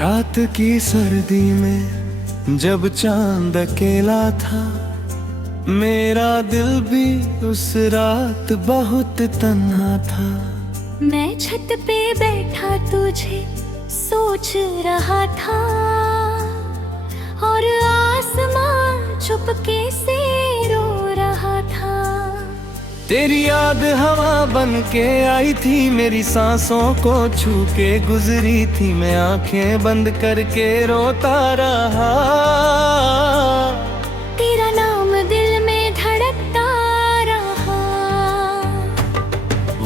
रात की सर्दी में जब चांद अकेला था, मेरा दिल भी उस रात बहुत तन्हा था। मैं छत पे बैठा तुझे सोच रहा था, और आसमान चुपके से रो रहा था। तेरी याद हवा बन के आई थी, मेरी सांसों को छू के गुजरी थी। मैं आंखें बंद करके रोता रहा, तेरा नाम दिल में धड़कता रहा।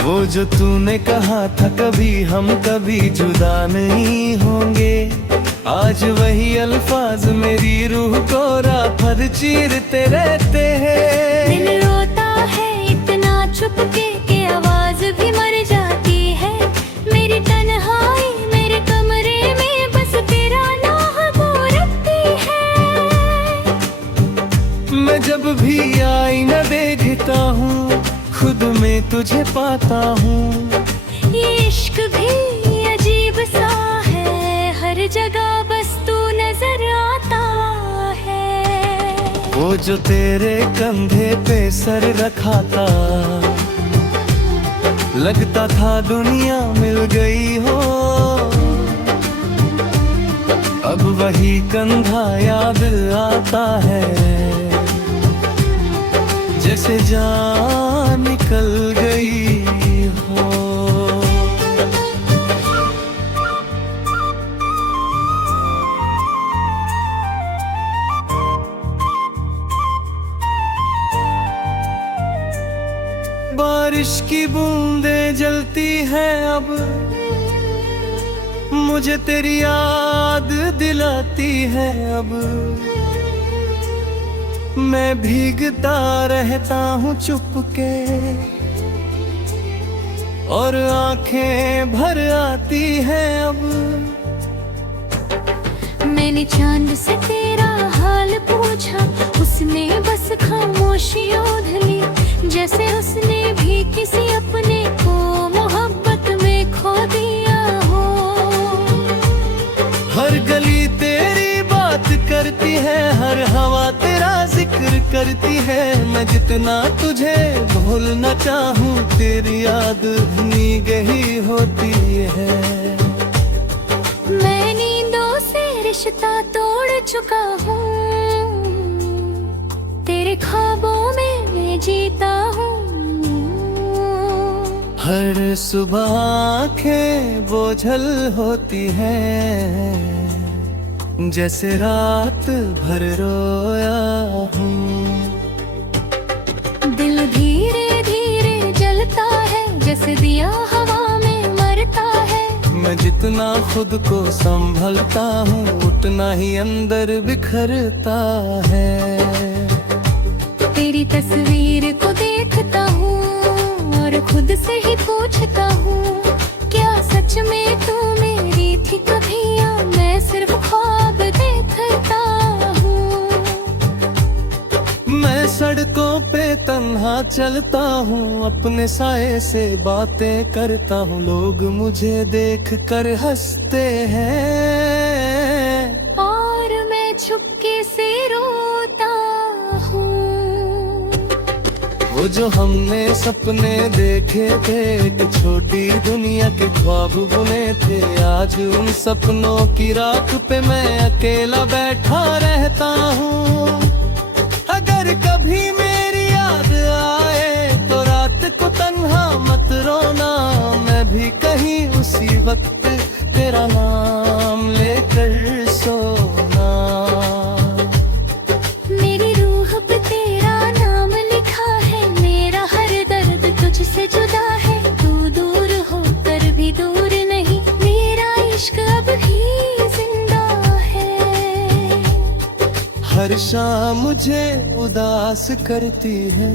वो जो तूने कहा था कभी हम कभी जुदा नहीं होंगे, आज वही अल्फाज मेरी रूह को रात भर चीरते रहते हैं। दिल रोता है इतना चुपके के आवाज भी मर जाती है। मेरी तन्हाई मेरे कमरे में बस तेरा नाम रखती है। मैं जब भी आईना देखता हूँ, खुद में तुझे पाता हूँ। ये इश्क भी अजीब सा है, हर जगह बस तू नजर आता है। वो जो तेरे कंधे पे सर रखा था, लगता था दुनिया मिल गई हो। अब वही कंधा याद आता है, जैसे जान निकल गई हो। बारिश की बूंदें जलती हैं अब, मुझे तेरी याद दिलाती है। अब मैं भीगता रहता हूँ चुपके, और आंखें भर आती हैं अब। मैंने चांद से तेरा हाल पूछा, उसने बस खामोशी ओढ़ ली। जैसे उसने भी किसी अपने को मोहब्बत में खो दिया हो। हर गली तेरी बात करती है, हर हवा तेरा जिक्र करती है। मैं जितना तुझे भूलना चाहूँ, तेरी याद भुनी गई होती है। मैं नींदों से रिश्ता तोड़ चुका हूँ, तेरे ख्वाबों में मैं जीता हूँ। हर सुबह आँखें बोझल होती हैं, जैसे रात भर रोया हूँ। दिल धीरे धीरे जलता है, जैसे दिया हवा में मरता है। मैं जितना खुद को संभलता हूँ, उतना ही अंदर बिखरता है। तेरी तस्वीर को देखता हूँ और खुद से ही पूछता हूँ, क्या सच में तू मेरी थी कभी, या मैं सिर्फ ख्वाब देखता हूँ। मैं सड़कों पे तन्हा चलता हूँ, अपने साए से बातें करता हूँ। लोग मुझे देख कर हंसते हैं, और मैं चुपके से रोता हूँ। वो जो हमने सपने देखे थे, एक छोटी दुनिया के ख्वाब बुने थे। आज उन सपनों की राख पे मैं अकेला बैठा रहता हूँ। अगर कभी मेरी याद आए तो रात को तन्हा मत रोना, मैं भी कहीं उसी वक्त तेरा नाम लेकर सोना। मेरी रूह पे तेरा नाम लिखा है, मेरा हर दर्द तुझसे जुदा है। तू दूर होकर भी दूर नहीं, मेरा इश्क अब भी जिंदा है। हर शाम मुझे उदास करती है,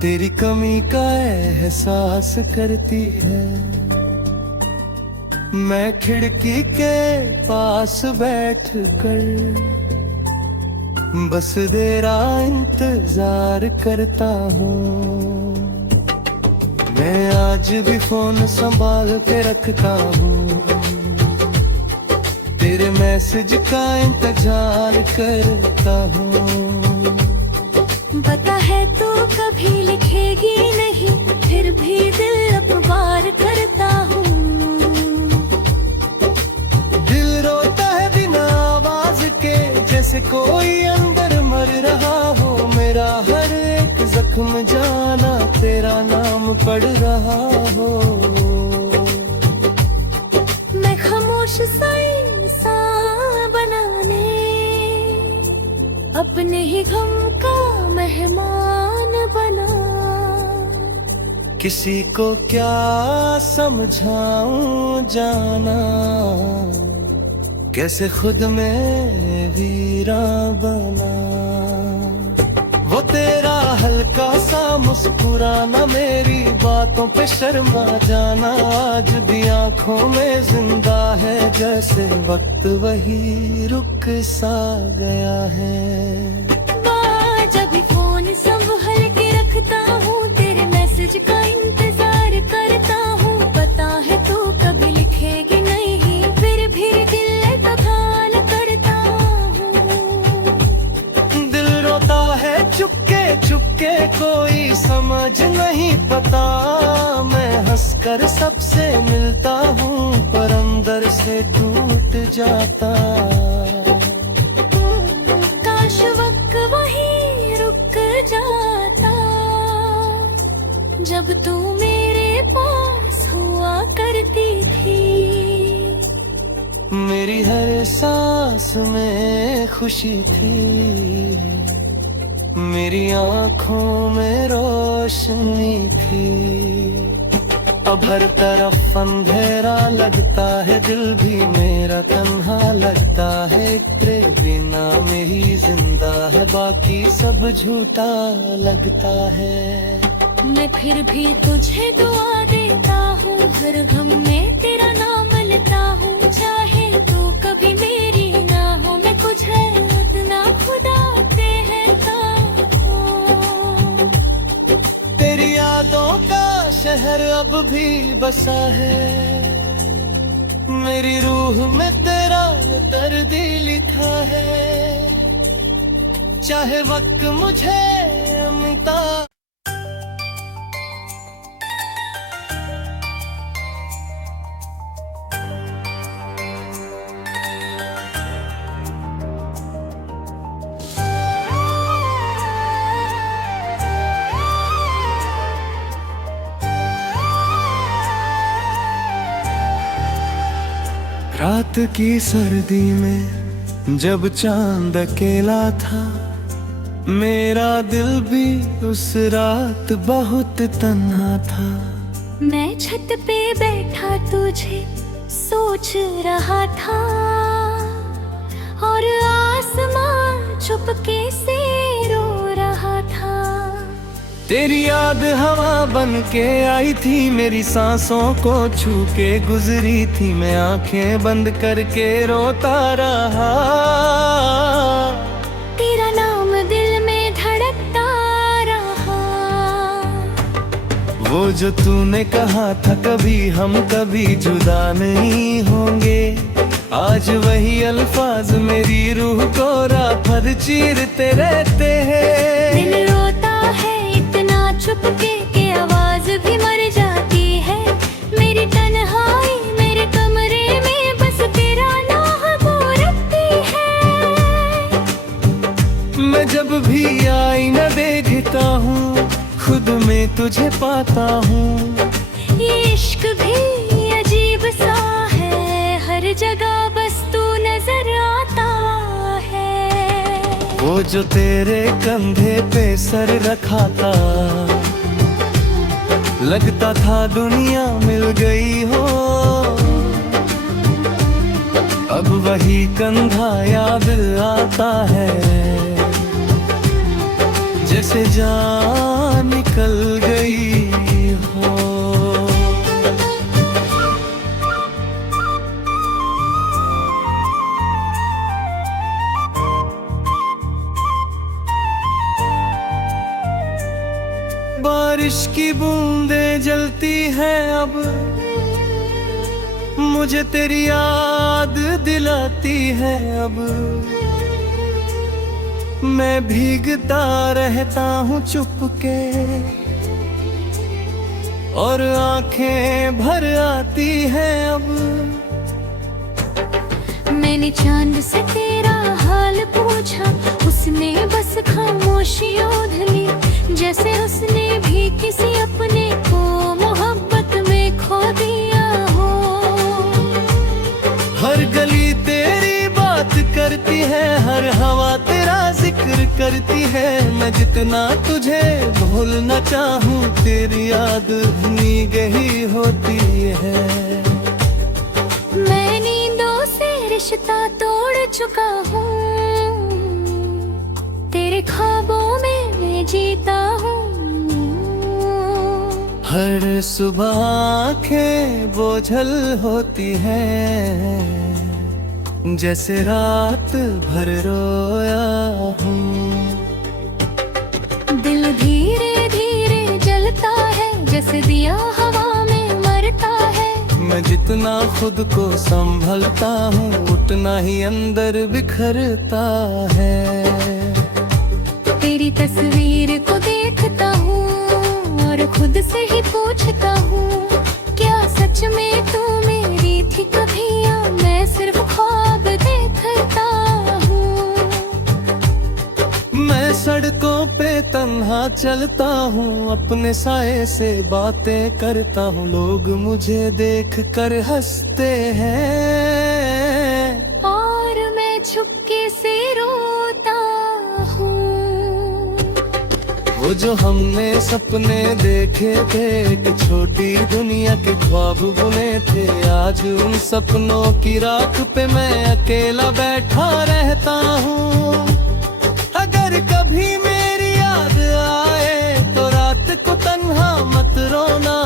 तेरी कमी का एहसास करती है। मैं खिड़की के पास बैठ कर बस तेरा इंतजार करता हूँ। मैं आज भी फोन संभाल के रखता हूँ, तेरे मैसेज का इंतजार करता हूँ। पता है तू कभी लिखेगी नहीं, फिर भी दिल अखबार करता हूँ। दिल रोता है बिना आवाज के, जैसे कोई अंदर मर रहा हो। मेरा हर एक जख्म जाना तेरा नाम पढ़ रहा हो। मैं खामोश सा इंसान बनाने, अपने ही गम का मेहमान बना। किसी को क्या समझाऊं जाना, कैसे खुद में वीरा बना। वो तेरा हल्का सा मुस्कुराना, मेरी बातों पे शर्मा जाना। आज भी आंखों में जिंदा है, जैसे वक्त वही रुक सा गया है। जब भी फोन संभल के रखता हूँ, तेरे मैसेज का इंतजार करता हूँ। पता है तू कभी लिखेगी नहीं, फिर भी दिल का ख्याल करता हूँ। दिल रोता है चुपके चुपके, कोई समझ नहीं पता। मैं हंसकर सबसे मिलता हूँ, पर अंदर से टूट जाता। काश वक्त वही रुक जाता, जब तू मेरे पास हुआ करती थी। मेरी हर सांस में खुशी थी, मेरी आंखों में रोशनी थी। अब हर तरफ अंधेरा लगता है, दिल भी मेरा तन्हा लगता है। तेरे बिना मेरी जिंदा है, बाकी सब झूठा लगता है। मैं फिर भी तुझे दुआ देता हूँ, हर गम में तेरा नाम लेता हूँ। चाहे तू कभी मेरी ना हो, मैं तुझे इतना खुदा कहता हूँ। तेरी यादों का शहर अब भी बसा है, मेरी रूह में तेरा दर्द लिखा है। चाहे वक्त मुझे मिटा। रात की सर्दी में जब चांद अकेला था, मेरा दिल भी उस रात बहुत तन्हा था। मैं छत पे बैठा तुझे सोच रहा था, और आसमान चुपके से रो रहा था। तेरी याद हवा बन के आई थी, मेरी सांसों को छू के गुजरी थी। मैं आंखें बंद करके रोता रहा, तेरा नाम दिल में धड़कता रहा। वो जो तूने कहा था कभी हम कभी जुदा नहीं होंगे, आज वही अल्फाज मेरी रूह को रात भर चीरते रहते हैं। दिल रोता है इतना चुपके के आवाज भी मर जाती है। मेरी तन्हाई मेरे कमरे में बस तेरा नाम रखती है। मैं जब भी आईना देखता हूँ, खुद में तुझे पाता हूँ। ये इश्क भी अजीब सा है, हर जगह बस तू नजर आता है। वो जो तेरे कंधे पे सर रखा था, लगता था दुनिया मिल गई हो। अब वही कंधा याद आता है, जैसे जान निकल गई हो। बारिश की बूंदें जलती हैं अब मुझे तेरी याद दिलाती है अब, मैं भीगता रहता हूँ चुपके, और आंखें भर आती हैं अब। मैंने चांद से तेरा हाल पूछा, उसने बस खामोशी ओढ़ ली, जैसे उसने भी किसी अपने को मोहब्बत में खो दिया हो। हर गली तेरी बात करती है, हर हवा तेरा जिक्र करती है। मैं जितना तुझे भूलना चाहूँ, तेरी याद भीग ही होती है। मैं नींदों से रिश्ता तोड़ चुका हूँ, तेरे ख्वाबों में मैं जीता हूँ। हर सुबह आँखें बोझल होती हैं, जैसे रात भर रोया हूँ। दिल धीरे धीरे जलता है, जैसे दिया हवा में मरता है। मैं जितना खुद को संभलता हूँ, उतना ही अंदर बिखरता है। तेरी तस्वीर को देखता हूँ और खुद से ही पूछता हूँ, क्या सच में तू मेरी थी कभी, या मैं सिर्फ ख्वाब देखता हूँ। मैं सड़कों पे तन्हा चलता हूँ, अपने साए से बातें करता हूँ। लोग मुझे देख कर हंसते हैं, और मैं चुपके से रोता हूँ। वो जो हमने सपने देखे थे, एक छोटी दुनिया के ख्वाब बुने थे, आज उन सपनों की राख पे मैं अकेला बैठा रहता हूँ। अगर कभी मेरी याद आए तो रात को तन्हा मत रोना,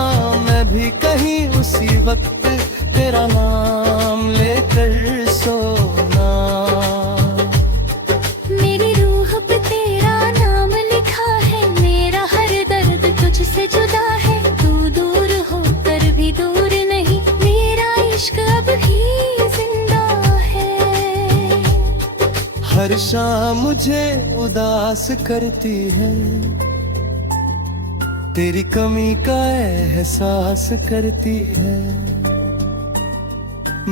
मैं भी कहीं उसी वक्त तेरा नाम लेकर सोना। मेरी रूह पे तेरा नाम लिखा है, मेरा हर दर्द तुझसे जुदा है। तू दूर होकर भी दूर नहीं, मेरा इश्क अब भी जिंदा है। हर शाम मुझे उदास करती है, तेरी कमी का एहसास करती है।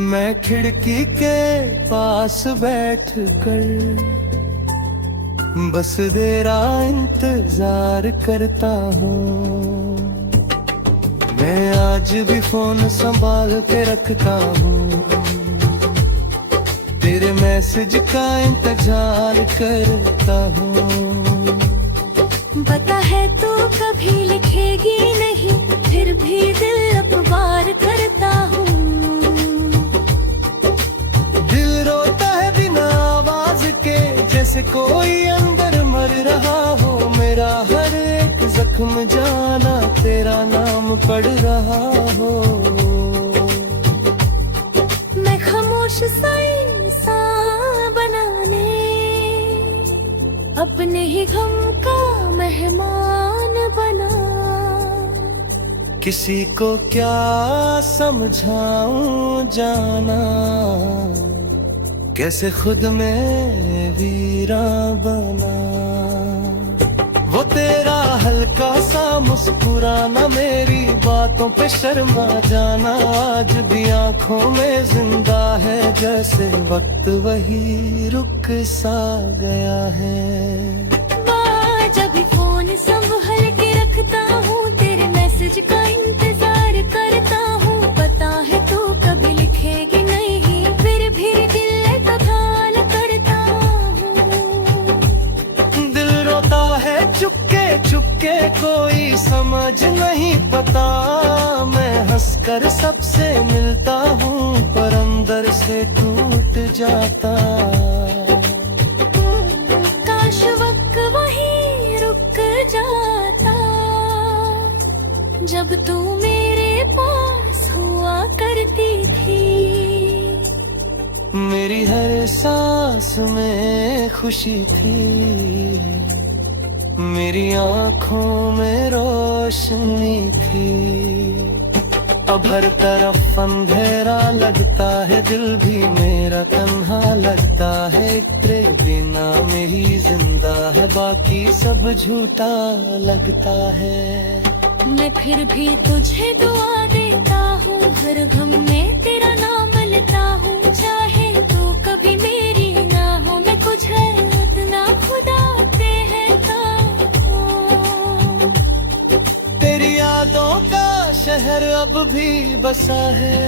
मैं खिड़की के पास बैठ कर बस तेरा इंतजार करता हूँ। मैं आज भी फोन संभाल के रखता हूँ, तेरे मैसेज का इंतजार करता हूँ। पता है तू कभी लिखेगी नहीं, फिर भी दिल अखबार करता हूँ। दिल रोता है बिना आवाज के, जैसे कोई अंदर मर रहा हो। मेरा हर एक जख्म जाना तेरा नाम पढ़ रहा हो। मैं खामोश सा इंसान बनाने, अपने ही गम का मेहमान बना। किसी को क्या समझाऊं जाना, कैसे खुद में वीरा बना। वो तेरा हल्का सा मुस्कुराना, मेरी बातों पे शर्मा जाना, आज भी आंखों में जिंदा है, जैसे वक्त वही रुक सा गया है। जब भी फोन संभाल के रखता हूँ, तेरे मैसेज का इंतजार करता हूँ। पता है तू कभी लिखेगी नहीं, फिर भी दिल का ख्याल करता हूँ। दिल रोता है चुपके चुपके, कोई समझ नहीं पता। मैं हंसकर सबसे मिलता हूँ, पर अंदर से टूट जाता। काश वक्त वही रुक जाता, जब तू मेरे पास हुआ करती थी। मेरी हर सांस में खुशी थी, मेरी आंखों में रोशनी थी। अब हर तरफ अंधेरा लगता है, दिल भी मेरा तन्हा लगता है। एक तेरे बिना मेरी जिंदा है, बाकी सब झूठा लगता है। मैं फिर भी तुझे दुआ देता हूँ, हर गम में तेरा नाम लेता हूँ। चाहे तो कभी मेरी ना हो, मैं कुछ है इतना खुदा ते है तेरी यादों का शहर अब भी बसा है,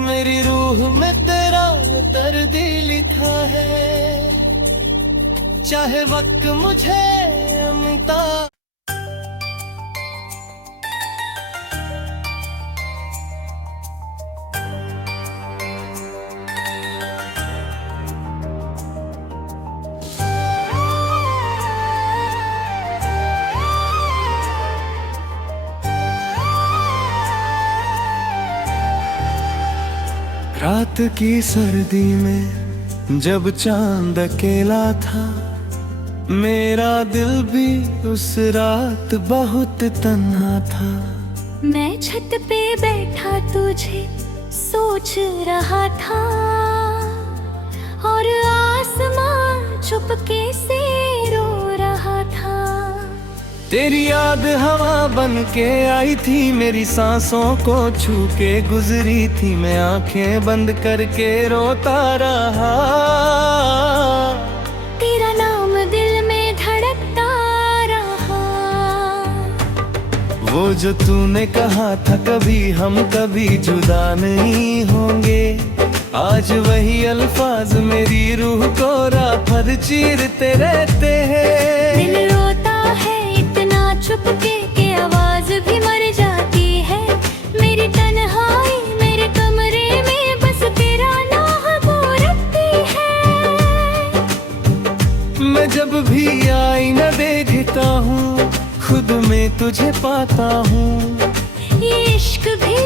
मेरी रूह में तेरा दर्द लिखा है। चाहे वक्त मुझे मिटा रात की सर्दी में जब चांद अकेला था, मेरा दिल भी उस रात बहुत तन्हा था। मैं छत पे बैठा तुझे सोच रहा था, और आसमान चुपके से रो रहा था। तेरी याद हवा बन के आई थी, मेरी सांसों को छू के गुजरी थी। मैं आंखें बंद करके रोता रहा, तेरा नाम दिल में धड़कता रहा। वो जो तूने कहा था कभी हम कभी जुदा नहीं होंगे, आज वही अल्फाज मेरी रूह को रात भर चीरते रहते हैं। दिल रोता है इतना चुपके के आवाज भी मर जाती है। मेरी तन्हाई मेरे कमरे में बस तेरा नाम रखती है। मैं जब भी आईना देखता हूँ, खुद में तुझे पाता हूँ। ये इश्क भी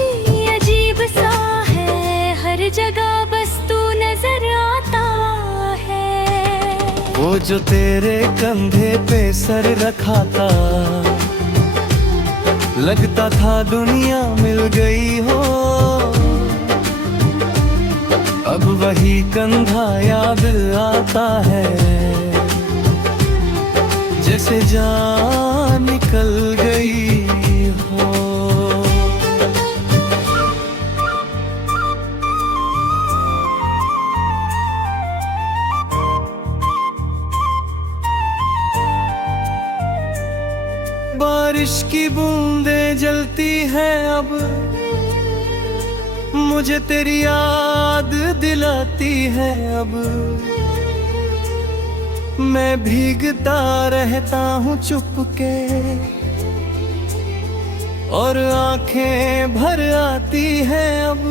अजीब सा है, हर जगह बस तू नजर आता है। वो जो तेरे कंधे पे सर रखा था, लगता था दुनिया मिल गई हो। अब वही कंधा याद आता है, जैसे जान निकल गई हो। बारिश की बूंदें जलती हैं अब, मुझे तेरी याद दिलाती है। अब मैं भीगता रहता हूँ चुपके, और आंखें भर आती हैं अब।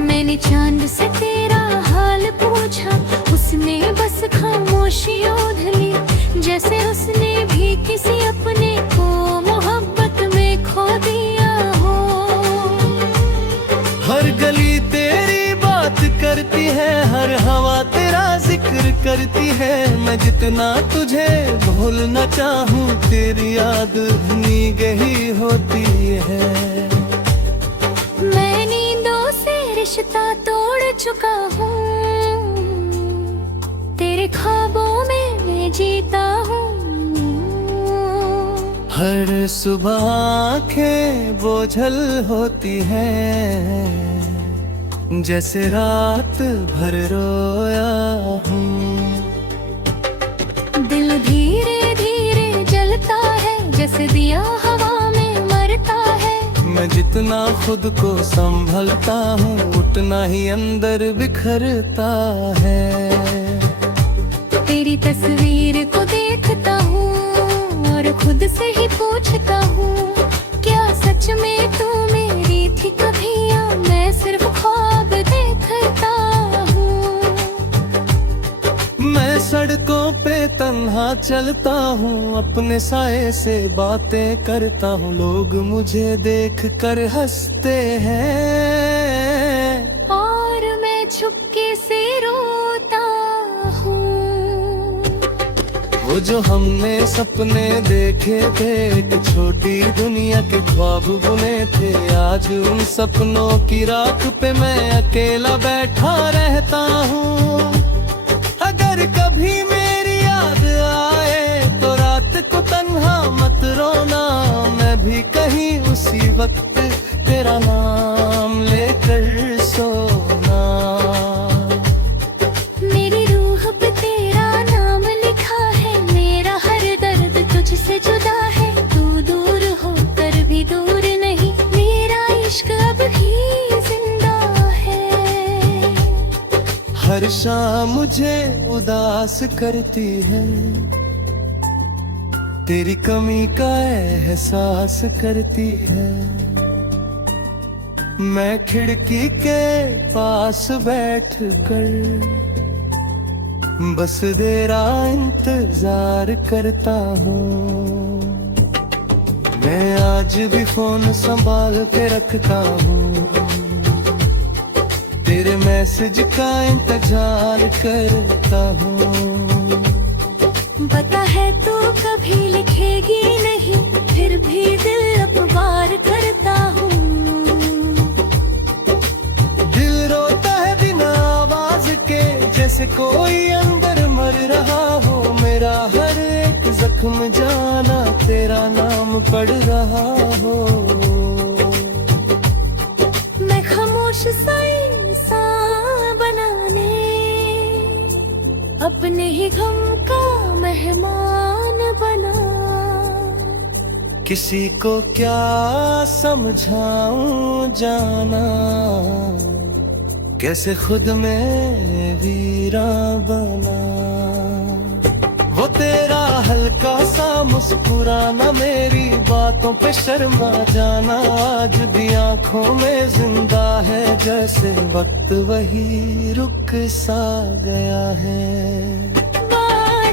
मैंने चांद से तेरा हाल पूछा, उसने बस खामोशी ओढ़ ली। जैसे उसने भी किसी अपने को मोहब्बत में खो दिया हो। हर गली तेरी बात करती है, हर हवा तेरा जिक्र करती है। मैं जितना तुझे भूलना चाहूँ, तेरी याद भुनी गई होती है। मैं नींदों से रिश्ता तोड़ चुका हूँ, तेरे ख्वाबों में मैं जीता हूँ। हर सुबह आंखें बोझल होती हैं, जैसे रात भर रोया हूँ। दिल धीरे धीरे जलता है, जैसे दिया हवा में मरता है। मैं जितना खुद को संभलता हूँ, उतना ही अंदर बिखरता है। तेरी तस्वीर को देखता हूँ और खुद से ही पूछता हूँ, क्या सच में तू मेरी थी कभी, या मैं सिर्फ ख्वाब देखता हूँ। मैं सड़कों पे तन्हा चलता हूँ, अपने साए से बातें करता हूँ। लोग मुझे देख कर हंसते हैं, और मैं छुपके से रोता हूँ। वो वो जो हमने सपने देखे थे, एक छोटी दुनिया के ख्वाब बुने थे, आज उन सपनों की राख पे मैं अकेला बैठा रहता हूँ। अगर कभी मेरी याद आए तो रात को तन्हा मत रोना, मैं भी कहीं उसी वक्त तेरा नाम लेकर सोना। मेरी रूह पे तेरा नाम लिखा है, मेरा हर दर्द तुझसे जुदा है। तू दूर होकर भी दूर नहीं, मेरा इश्क अब भी जिंदा है। हर शाम मुझे उदास करती है, तेरी कमी का एहसास करती है। मैं खिड़की के पास बैठ कर बस तेरा इंतजार करता हूँ। मैं आज भी फोन संभाल के रखता हूँ, तेरे मैसेज का इंतजार करता हूँ। पता है तू कभी लिखेगी नहीं, फिर भी दिल अखबार करता हूँ। दिल रोता है बिना आवाज के, जैसे कोई अंदर मर रहा हो। मेरा हर एक जख्म जाना तेरा नाम पढ़ रहा हो। मैं खामोश सा इंसान बनाने, अपने ही गम का मेहमान बना। किसी को क्या समझाऊं जाना, कैसे खुद में वीरा बना। वो तेरा हल्का सा मुस्कुराना, मेरी बातों पे शर्मा जाना, आज भी आंखों में जिंदा है, जैसे वक्त वही रुक सा गया है।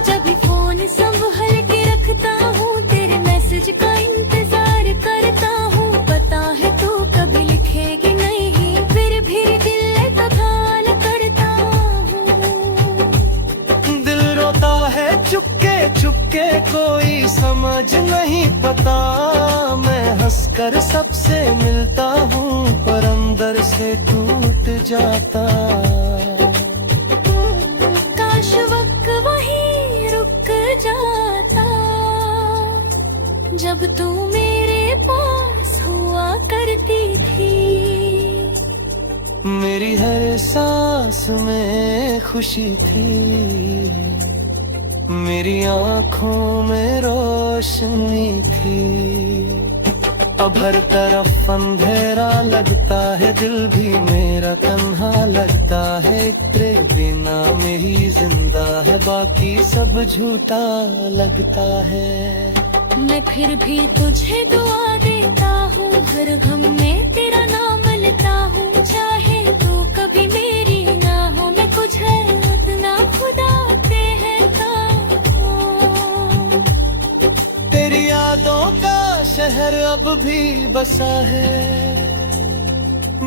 जब भी फोन संभाल के रखता हूँ, तेरे मैसेज का इंतजार करता हूँ। पता है तू कभी लिखेगी नहीं, फिर भी दिल का ख्याल करता हूँ। दिल रोता है चुपके चुपके, कोई समझ नहीं पता। मैं हंसकर सबसे मिलता हूँ, पर अंदर से टूट जाता। काश वक्त वही रुक जाता, जब तू मेरे पास हुआ करती थी। मेरी हर सांस में खुशी थी, मेरी आंखों में रोशनी थी। अब हर तरफ अंधेरा लगता है, दिल भी मेरा तन्हा लगता है। तेरे बिना मेरी जिंदा है, बाकी सब झूठा लगता है। मैं फिर भी तुझे दुआ देता हूँ, हर गम में तेरा नाम लेता हूँ। चाहे तू कभी मेरी ना हो, मैं तुझे इतना खुदा पे है तेरी यादों का शहर अब भी बसा है,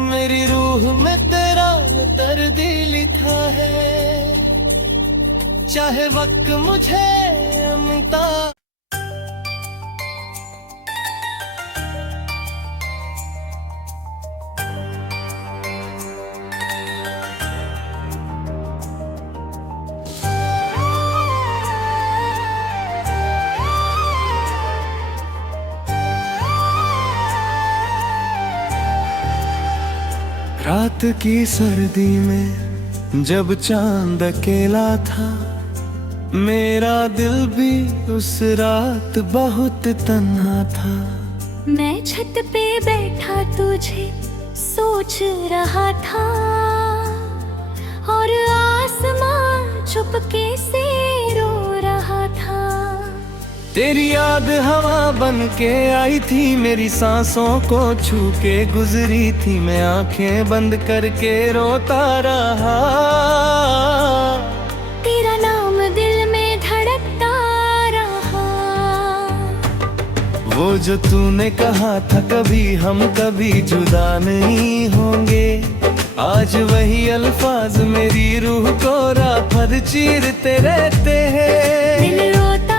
मेरी रूह में तेरा दर्द लिखा है। चाहे वक्त मुझे अमिता रात की सर्दी में जब चांद अकेला था, मेरा दिल भी उस रात बहुत तन्हा था। मैं छत पे बैठा तुझे सोच रहा था, और आसमान चुपके से रो रहा था। तेरी याद हवा बन के आई थी, मेरी सांसों को छू के गुजरी थी। मैं आंखें बंद करके रोता रहा, तेरा नाम दिल में धड़कता रहा। वो जो तूने कहा था कभी हम कभी जुदा नहीं होंगे, आज वही अल्फाज मेरी रूह को रात भर चीरते रहते हैं। दिल रोता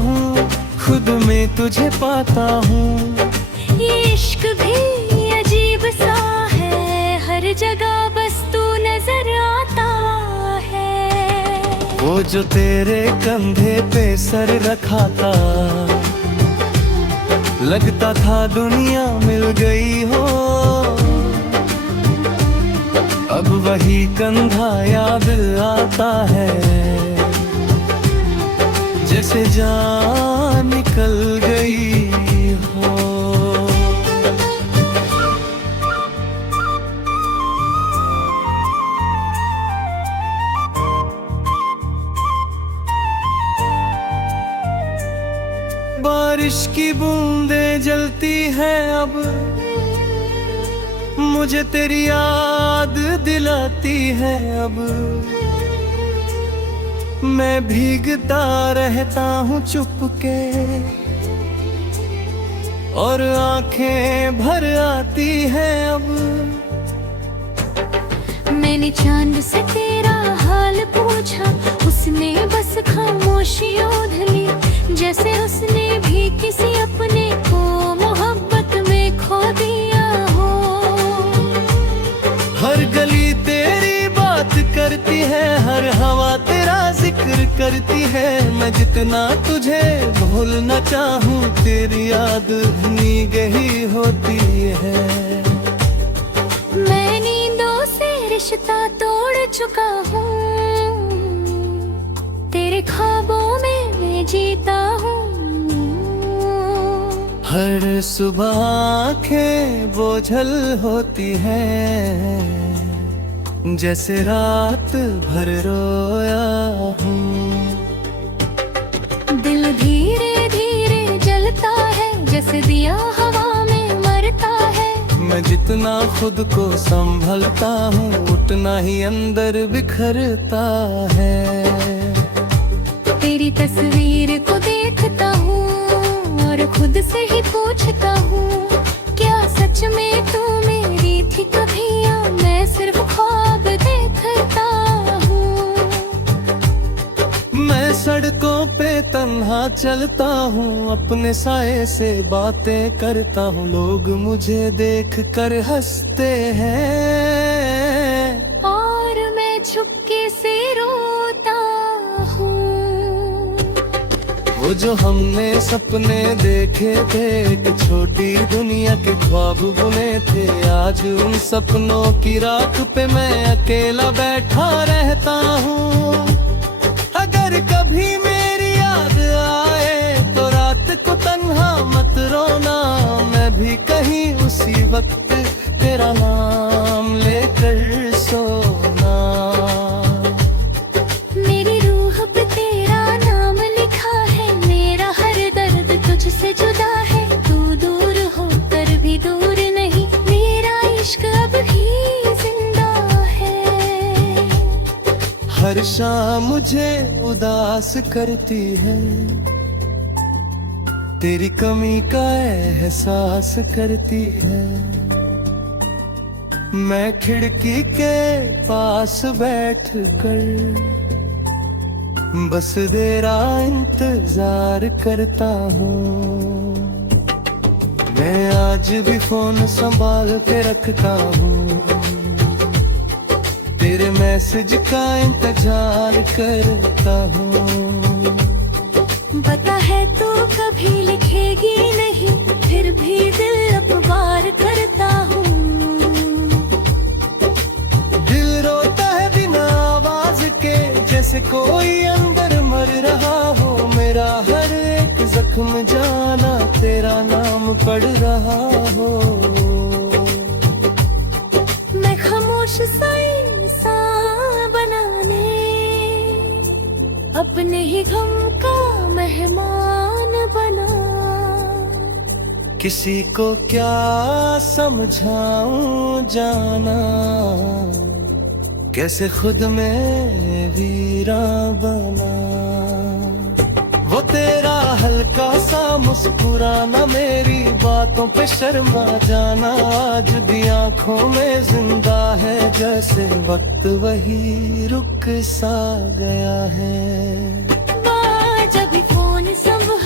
हूँ, खुद में तुझे पाता हूँ। ये इश्क भी अजीब सा है, हर जगह बस तू नजर आता है। वो जो तेरे कंधे पे सर रखा था, लगता था दुनिया मिल गई हो। अब वही कंधा याद आता है, जैसे जान निकल गई हो। बारिश की बूंदें जलती हैं अब, मुझे तेरी याद दिलाती है अब। मैं भीगता रहता हूँ चुपके, और आंखें भर आती हैं अब। मैंने चांद से तेरा हाल पूछा, उसने बस खामोशी ओढ़ ली, जैसे उसने भी किसी अपने को मोहब्बत में खो दिया हो। हर गली तेरी बात करती है, हर हवा तेरा जिक्र करती है। मैं जितना तुझे भूलना चाहूँ, तेरी याद भीग ही होती है। मैं नींदों से रिश्ता तोड़ चुका हूँ, तेरे ख्वाबों में मैं जीता हूँ। हर सुबह आँखें बोझल होती हैं, जैसे रात भर रोया हूँ। दिल धीरे धीरे जलता है, जैसे दिया हवा में मरता है। मैं जितना खुद को संभलता हूँ, उतना ही अंदर बिखरता है। तेरी तस्वीर को देखता हूँ और खुद से ही पूछता हूँ, क्या सच में तू मेरी थी कभी, या मैं सिर्फ ख्वाब देखता हूँ। मैं सड़कों पे तन्हा चलता हूँ, अपने साए से बातें करता हूँ। लोग मुझे देख कर हंसते हैं, और मैं चुपके से रोता हूँ। वो जो हमने सपने देखे थे, एक छोटी दुनिया के ख्वाब बुने थे। आज उन सपनों की राख पे मैं अकेला बैठा रहता हूँ। अगर कभी मेरी याद आए तो रात को तन्हा मत रोना, मैं भी कहीं उसी वक्त तेरा नाम लेकर सोना। मेरी रूह पे तेरा नाम लिखा है, मेरा हर दर्द तुझसे जुदा है। तू दूर होकर भी दूर नहीं, मेरा इश्क अब भी जिंदा है। हर शाम मुझे उदास करती है, तेरी कमी का एहसास करती है। मैं खिड़की के पास बैठ कर बस तेरा इंतजार करता हूँ। मैं आज भी फोन संभाल के रखता हूँ, तेरे मैसेज का इंतजार करता हूँ। पता है तू कभी लिखेगी नहीं, फिर भी दिल अखबार करता हूँ। दिल रोता है बिना आवाज के, जैसे कोई अंदर मर रहा हो। मेरा हर एक जख्म जाना तेरा नाम पढ़ रहा हो। मैं खामोश सा इंसान बनाने, अपने ही गम का मेहमान बना। किसी को क्या समझाऊं जाना, कैसे खुद में वीरा बना। वो तेरा हल्का सा मुस्कुराना, मेरी बातों पे शर्मा जाना। आज भी आंखों में जिंदा है, जैसे वक्त वही रुक सा गया है। जब भी फोन संभल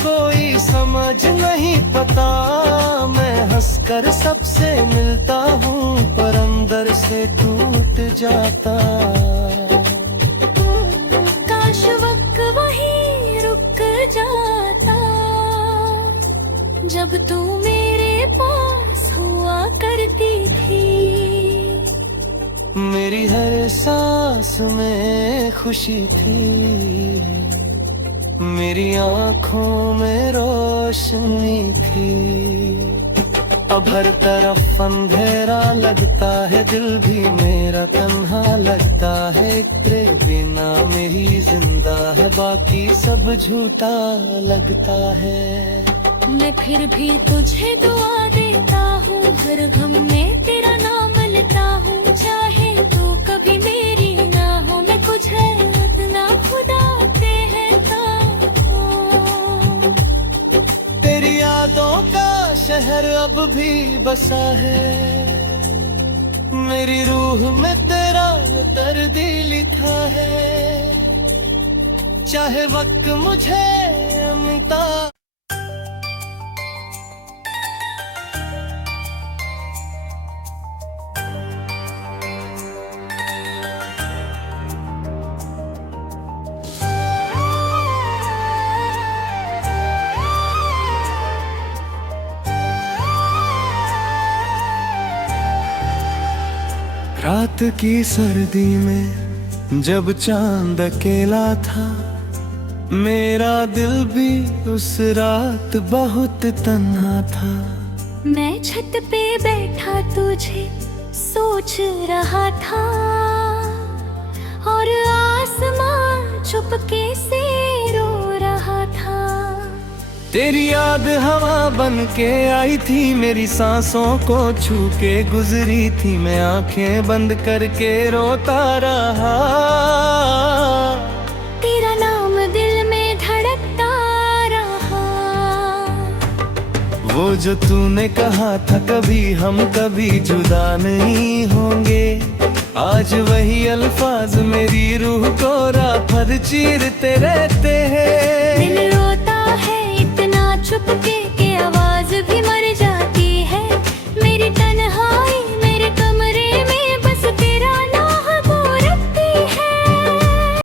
कोई समझ नहीं पता। मैं हंसकर सबसे मिलता हूँ पर अंदर से टूट जाता। काश वक्त वहीं रुक जाता जब तू मेरे पास हुआ करती थी। मेरी हर सांस में खुशी थी, मेरी आंखों में रोशनी थी। अब हर तरफ अंधेरा लगता है, दिल भी मेरा तन्हा लगता है। तेरे बिना मेरी जिंदा है, बाकी सब झूठा लगता है। मैं फिर भी तुझे दुआ देता हूँ, हर गम में तेरा नाम लेता हूँ। चाहे तो कभी मेरी ना हो, मैं कुछ है इतना खुदा ते है तेरी यादों का शहर अब भी बसा है, मेरी रूह में तेरा दर्द लिखा है। चाहे वक्त मुझे मिटा। रात की सर्दी में जब चांद अकेला था, मेरा दिल भी उस रात बहुत तन्हा था। मैं छत पे बैठा तुझे सोच रहा था और आसमान चुपके से रो रहा था। तेरी याद हवा बन के आई थी, मेरी सांसों को छू के गुजरी थी। मैं आंखें बंद करके रोता रहा, तेरा नाम दिल में धड़कता रहा। वो जो तूने कहा था कभी हम कभी जुदा नहीं होंगे, आज वही अल्फाज मेरी रूह को रात भर चीरते रहते हैं।